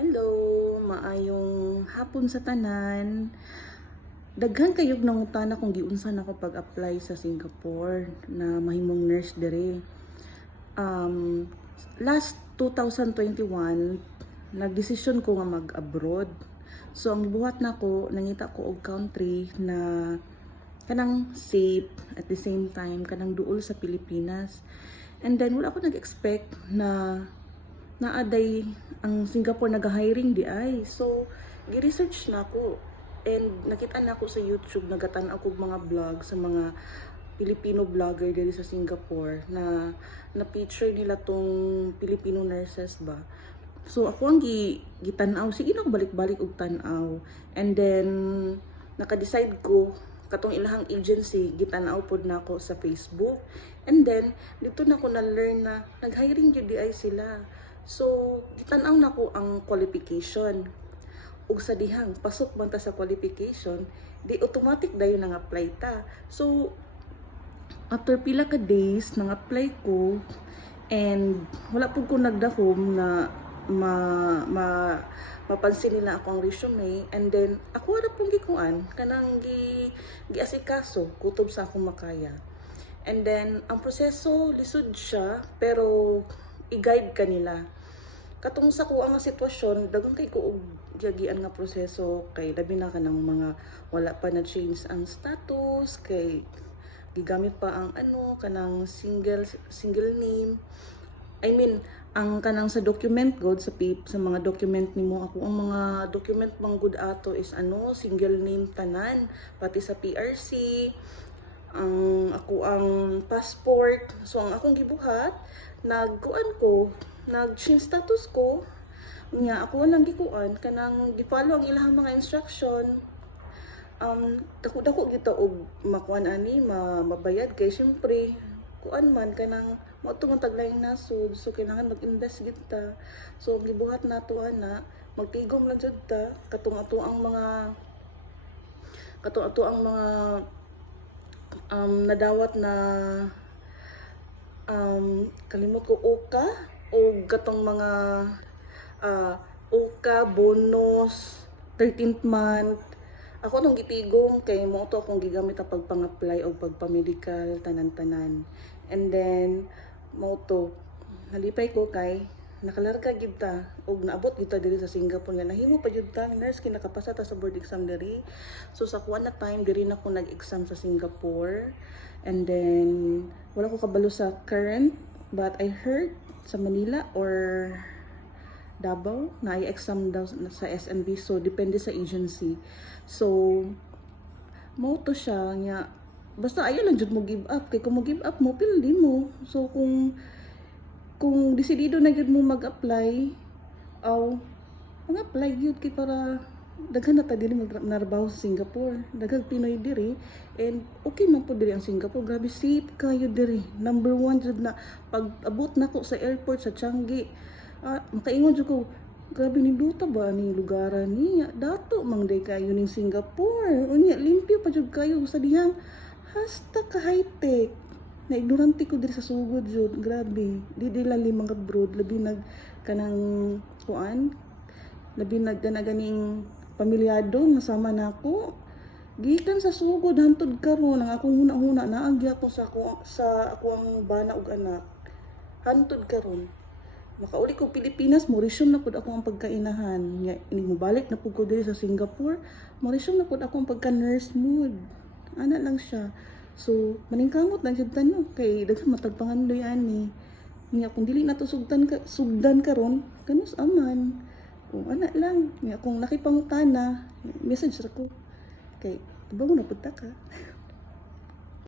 Hello, maayong hapon sa tanan. Daghan kayog nangutana kung giunsa na ako pag-apply sa Singapore na mahimong nurse dire. Last 2021, nagdesisyon ko nga mag-abroad. So ang gibuhat nako, nangita ko og country na kanang safe at the same time kanang duol sa Pilipinas. And then wala ako nag-expect na naaday ang Singapore nag-hiring di ay. So, gi-research na ako and nakita na ako sa YouTube, nagatan ako mga vlog sa mga Filipino vlogger diri sa Singapore na-feature nila tong Filipino nurses ba. So, ako ang gitanaw, sige na ako balik-balik og tanaw. And then, naka-decide ko katong ilahang agency, gitanaw pod na ako sa Facebook. And then, dito na ako na-learn na nag-hiring jud di ay sila. So, gitanaw na ko ang qualification. Ug sa dihang pasok man ta sa qualification, di automatic dayon nang apply ta. So, after pila ka days nang apply ko and wala pud ko nagdahom na mapansin nila akong resume, and then ako ra pong gikuan kanang giasikaso kutob sa akong makaya. And then ang proseso lisod siya pero i-guide ka nila. Katong sa ko ang sitwasyon, daghang kay ko og giagian nga proseso kay labi na kanang mga wala pa na change ang status, kay gigamit pa ang kanang single name. I mean, ang kanang sa document god sa sa mga document nimo, ako ang mga document mang good ato is single name tanan, pati sa PRC, ako ang passport. So ang akong gibuhat, nag-change status ko niya, ako lang gikuan kanang gi-follow ang ilahang mga instruction. Dako gito og makuan ani mabayad kay syempre kuan man kanang mo tong taglayng nasud, so kailangan mag-invest kita. So gibuhat nato ana, magtigom lang jud ta katong ato ang mga nadawat na kalimot ko OKA o katong mga OKA bonus 13th month. Ako nung gitigom kay mo to akong gigamit sa pagpang-apply o pagpa-medical tanan-tanan. And then mo to nalipay ko kay nakalarga gid ta og naabot gid ta diri sa Singapore nga nahimo pa jud ta nurse kinakapasa ta sa board exam diri. So sa kuan na time diri na ko nag-exam sa Singapore. And then wala ko kabalo sa current, but I heard sa Manila or Davao na i-exam daw sa SNB, so depende sa agency. So mo to siya nga basta ayaw lang jud mo give up, kay kung mo give up mo pildi mo. So kung desidido na gyud mo mag-apply, mag-apply gyud kay para daghan na ta diri magnarbaho sa Singapore, daghang Pinoy diri, and okay man po diri ang Singapore. Grabe safe kayo diri, number 1 jud na. Pag abot nako sa airport sa Changi, makaingon jud ko, grabe ni duta ba ni lugaran niya, dato mangday kayo ning Singapore, unya limpyo pa jud kayo sa dihang hasta ka high tech. Na ignorante ko diri sa sugod jud, grabe di lali mga broad labi nag kanang kuan, labi ganing pamilyado masama nako gikan sa sugod hantod karon ang akong huna-huna naagya ko sa ako ang bana ug anak hantod karon makauli ko Pilipinas, mo resume na pud ako ang pagkainahan nya ini mo balik na pud ko diri sa Singapore, mo resume na pud ako ang pagka-nurse mood ana lang siya. So maningkamot lang jud tanong kay daghan matag pangandoy ani nya kung dili na to sugdan karon kanus aman. O ana lang nya kung nakipangutana message ra ko kay bago na pud ta ka.